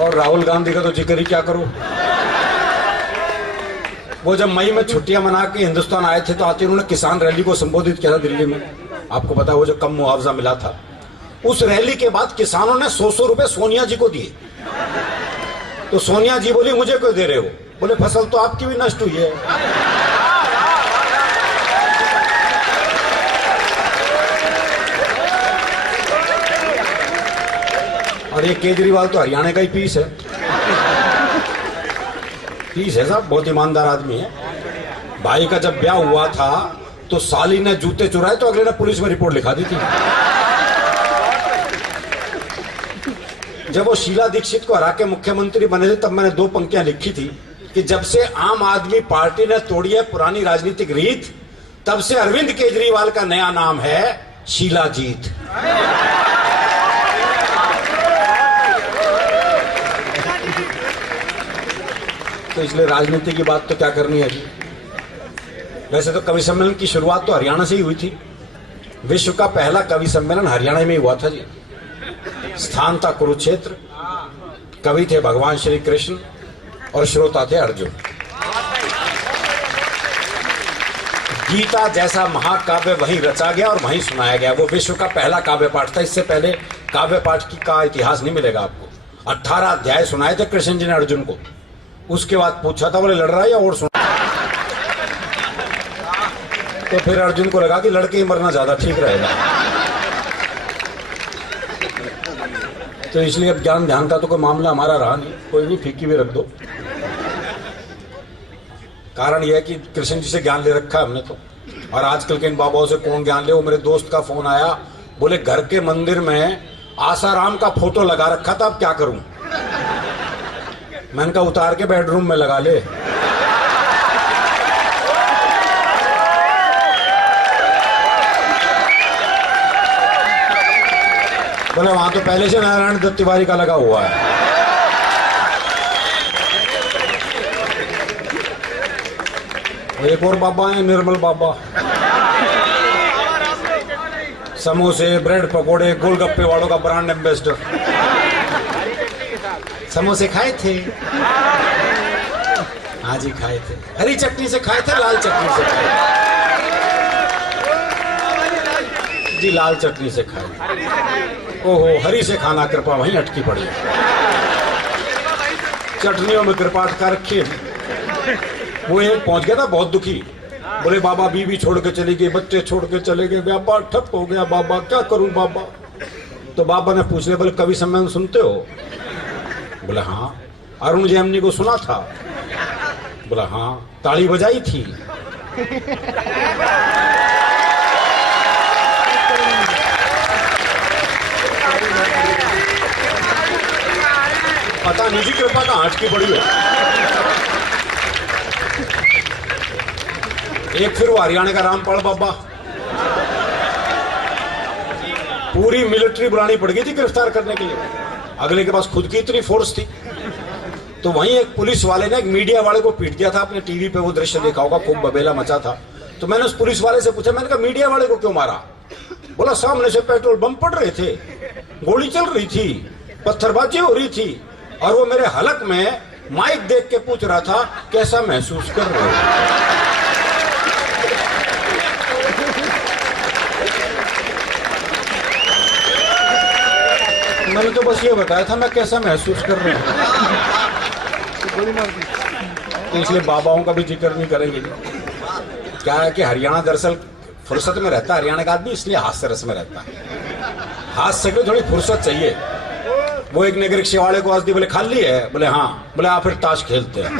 और राहुल गांधी का तो जिक्र ही क्या करूं। वो जब मई में छुट्टियां मना के हिंदुस्तान आए थे तो आते उन्होंने किसान रैली को संबोधित किया था दिल्ली में। आपको पता है वो जो कम मुआवजा मिला था, उस रैली के बाद किसानों ने 100 रुपए सोनिया जी को दिए। तो सोनिया जी बोली मुझे क्यों दे रहे हो? बोले फसल तो आपकी भी नष्ट हुई है। और ये केजरीवाल तो हरियाणा का ही पीस है। पीस है साहब, बहुत ईमानदार आदमी है। भाई का जब ब्याह हुआ था तो साली ने जूते चुराए तो अगले ने पुलिस में रिपोर्ट लिखा दी थी। जब वो शीला दीक्षित को हरा के मुख्यमंत्री बने थे तब मैंने 2 पंक्तियां लिखी थी कि जब से आम आदमी पार्टी ने तोड़ी है पुरानी राजनीतिक रीत, तब से अरविंद केजरीवाल का नया नाम है शीला जीत। तो इसलिए राजनीति की बात तो क्या करनी है जी। वैसे तो कवि सम्मेलन की शुरुआत तो हरियाणा से ही हुई थी। विश्व का पहला कवि सम्मेलन हरियाणा में ही हुआ था जी। स्थान था कुरुक्षेत्र, कवि थे भगवान श्री कृष्ण और श्रोता थे अर्जुन। गीता जैसा महाकाव्य वहीं रचा गया और वहीं सुनाया गया। वो विश्व का पहला काव्य पाठ था। इससे पहले काव्य पाठ का इतिहास नहीं मिलेगा आपको। 18 अध्याय सुनाए थे कृष्ण जी ने अर्जुन को। उसके बाद पूछा था बोले लड़ रहा है या और सुना? तो फिर अर्जुन को लगा कि लड़के ही मरना ज्यादा ठीक रहेगा। तो इसलिए अब ज्ञान ध्यान का तो कोई मामला हमारा रहा नहीं। कोई भी फीकी भी रख दो। कारण यह है कि कृष्ण जी से ज्ञान ले रखा है हमने तो। और आजकल के इन बाबाओं से कौन ज्ञान ले। वो मेरे दोस्त का फोन आया, बोले घर के मंदिर में आसाराम का फोटो लगा रखा था, अब क्या करूं? मैंने कहा उतार के बेडरूम में लगा ले। बोले वहां तो पहले से नारायण दत्त तिवारी का लगा हुआ है। एक और बाबा है निर्मल बाबा। समोसे, ब्रेड पकोड़े, गोलगप्पे वालों का ब्रांड एम्बेसडर। समोसे खाए थे? हाँ जी खाए थे। हरी चटनी से खाए थे, लाल चटनी से खाए जी? लाल चटनी से खाए। ओहो, हरी से खाना कृपा वहीं अटकी पड़ी। चटनियों में कृपा अटका रखी। वो एक पहुंच गया था बहुत दुखी। बोले बाबा बीवी छोड़ के चली गई, बच्चे छोड़ के चले गए, व्यापार ठप हो गया बाबा, क्या करूं बाबा? तो बाबा ने पूछ लिया, बोले कवि सम्मेलन सुनते हो? बोला हाँ। अरुण जैमिनी को सुना था? बोला हाँ। ताली बजाई थी? पता नहीं जी कृपा का आंच की पड़ी है। एक फिर वो हरियाणा का रामपाल बाबा। पूरी मिलिट्री बुलानी पड़ गई थी गिरफ्तार करने के लिए। अगले के पास खुद की इतनी फोर्स थी। तो वहीं एक पुलिस वाले ने एक मीडिया वाले को पीट दिया था। आपने टीवी पे वो दृश्य देखा होगा, खूब बबेला मचा था। तो मैंने उस पुलिस वाले से पूछा, मैंने कहा मीडिया वाले को क्यों मारा? बोला सामने से पेट्रोल बम पड़ रहे थे, गोली चल रही थी, पत्थरबाजी हो रही थी, और वो मेरे हलक में माइक देख के पूछ रहा था कैसा महसूस कर रहे हो। मैंने तो बस ये बताया था मैं कैसा महसूस कर रहा हूँ। तो इसलिए बाबाओं का भी जिक्र नहीं करेंगे। क्या है कि हरियाणा दरअसल फुर्सत में रहता है। हरियाणा का आदमी इसलिए हास्य रस में रहता है। हास्य के थोड़ी फुर्सत चाहिए। वो एक नगर रिक्शे वाले को आज दी, बोले खाली है? बोले हाँ। बोले आप फिर ताश खेलते हैं।